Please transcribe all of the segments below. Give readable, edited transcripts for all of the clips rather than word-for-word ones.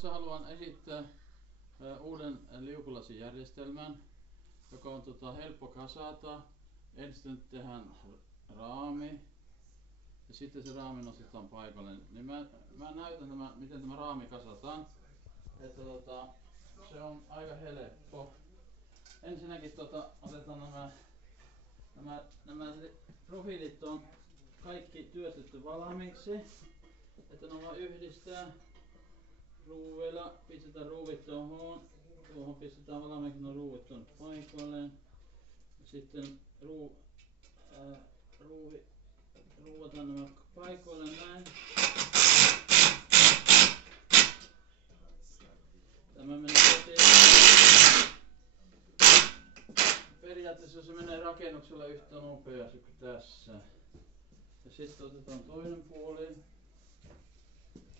Tässä haluan esittää uuden liukulasijärjestelmän, joka on helppo kasata. Ensin tehdään raami ja sitten se raami nostetaan paikalle. Niin mä näytän miten tämä raami kasataan. Että se on aika helppo. Ensinnäkin otetaan nämä profiilit on kaikki työstetty valmiiksi. Että ne vaan yhdistää ruuveilla, pistetään ruuvit tuohon pistetään valmiiksi ne ruuvit tuonne paikoilleen. Sitten ruuvataan nämä paikoille näin. Tämä menee periaatteessa se menee rakennuksella yhtä nopeasti kuin tässä. Ja sitten otetaan toinen puoli.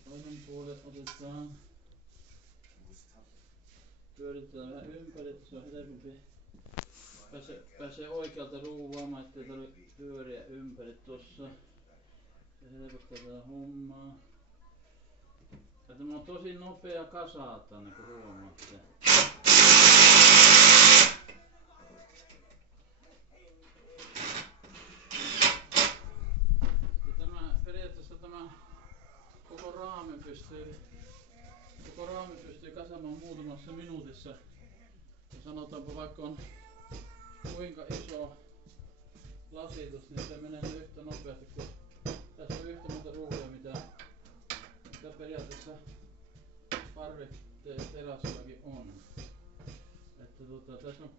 Toinen puoli otetaan. Pyöritetään vähän ympäri, että se on helpompi. Pääsee oikealta ruuvaamaan, ettei tarvitse pyöriä ympäri tossa. Se helpottaa tätä hommaa. Ja tämä on tosi nopea kasata, niin kuin huomaatte. Periaatteessa tämä koko raami pystyy kasaamaan muutamassa minuutissa. Ja sanotaanpa vaikka on kuinka iso lasitus, niin se menee yhtä nopeasti kuin tässä on yhtä monta ruuvia mitä periaatteessa parviterassillakin on. Että tässä on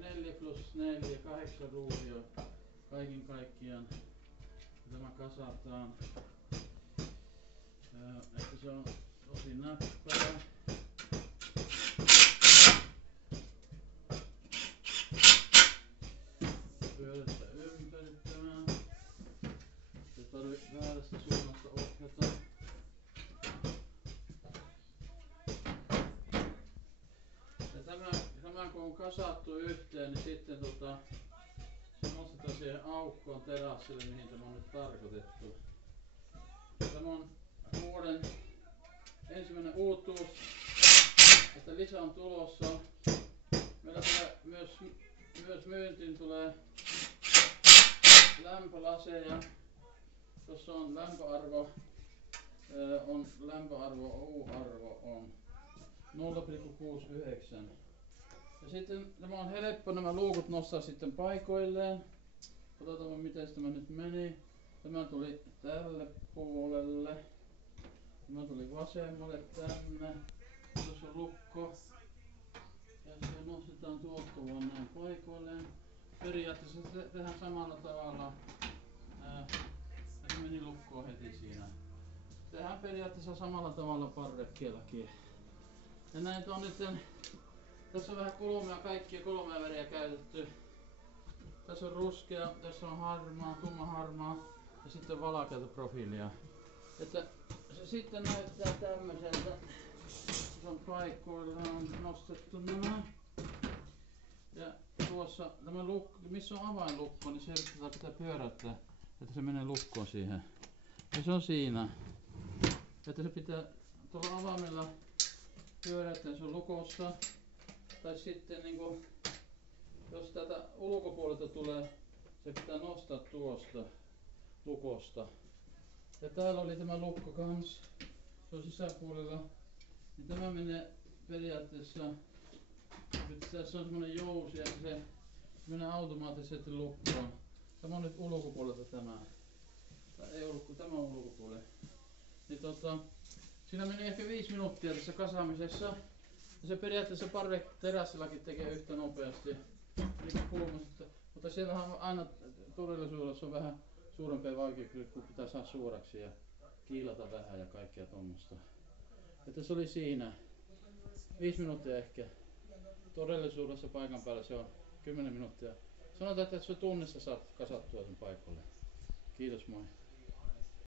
4 + 4, 8 ruuvia kaiken kaikkiaan. Tämä kasataan. Että se on tosi näppärä. Pyörästä ympäri tämä. Se tarvitsee väärästä suunnasta ohjata. Ja tämä kun on kasattu yhteen, niin sitten se nostetaan siihen aukkoon terassille, mihin tämä on nyt tarkoitettu. Tämä on vuoden ensimmäinen uutuus, että lisää on tulossa. Meillä tulee myös myyntiin tulee lämpölaseja. Tuossa on lämpöarvo U-arvo on 0,69. Ja sitten tämä on helppo nämä luukut nostaa sitten paikoilleen. Katsotaan miten tämä nyt meni. Tämä tuli tälle puolelle. Tämä tuli vasemmalle tänne. Tuossa on lukko. Ja se nostetaan tuolta vaan näin paikoilleen. Periaatteessa se tehdään samalla tavalla. Se meni lukkoon heti siinä. Tehdään periaatteessa samalla tavalla parvekkeellakin. Ja näitä on nyt. Tässä on vähän kaikkia kolmea väriä käytetty. Tässä on ruskea, tässä on harmaa, tumma harmaa ja sitten valakeata profiilia. Että se sitten näyttää tämmöiseltä. Se on paikoillaan nostettu nämä. Ja tuossa tämä lukko, missä on avainlukko, niin se pitää pyöräyttää, että se menee lukkoon siihen. Ja se on siinä. Että se pitää tuolla avaimella pyöräyttää, se on lukossa. Tai sitten niinku, jos tätä ulkopuolelta tulee, se pitää nostaa tuosta lukosta. Ja täällä oli tämä lukko kans, se on sisäpuolella. Niin tämä menee periaatteessa, tässä on semmonen jousi ja se menee automaattisesti lukkoon. Tämä on nyt ulkopuolelta tämä. Tämä on ulkopuolella. Niin siinä meni ehkä 5 minuuttia tässä kasaamisessa. Ja se periaatteessa parveterassillakin tekee yhtä nopeasti. Mutta siellähän on aina todellisuudessa on vähän suurempia vaikeuksia, kun pitää saada suoraksi ja kiilata vähän ja kaikkea tommosta. Että se oli siinä. 5 minuuttia ehkä. Todellisuudessa paikan päällä se on 10 minuuttia. Sanotaan, että se tunnissa saat kasattua sen paikalle. Kiitos, moi.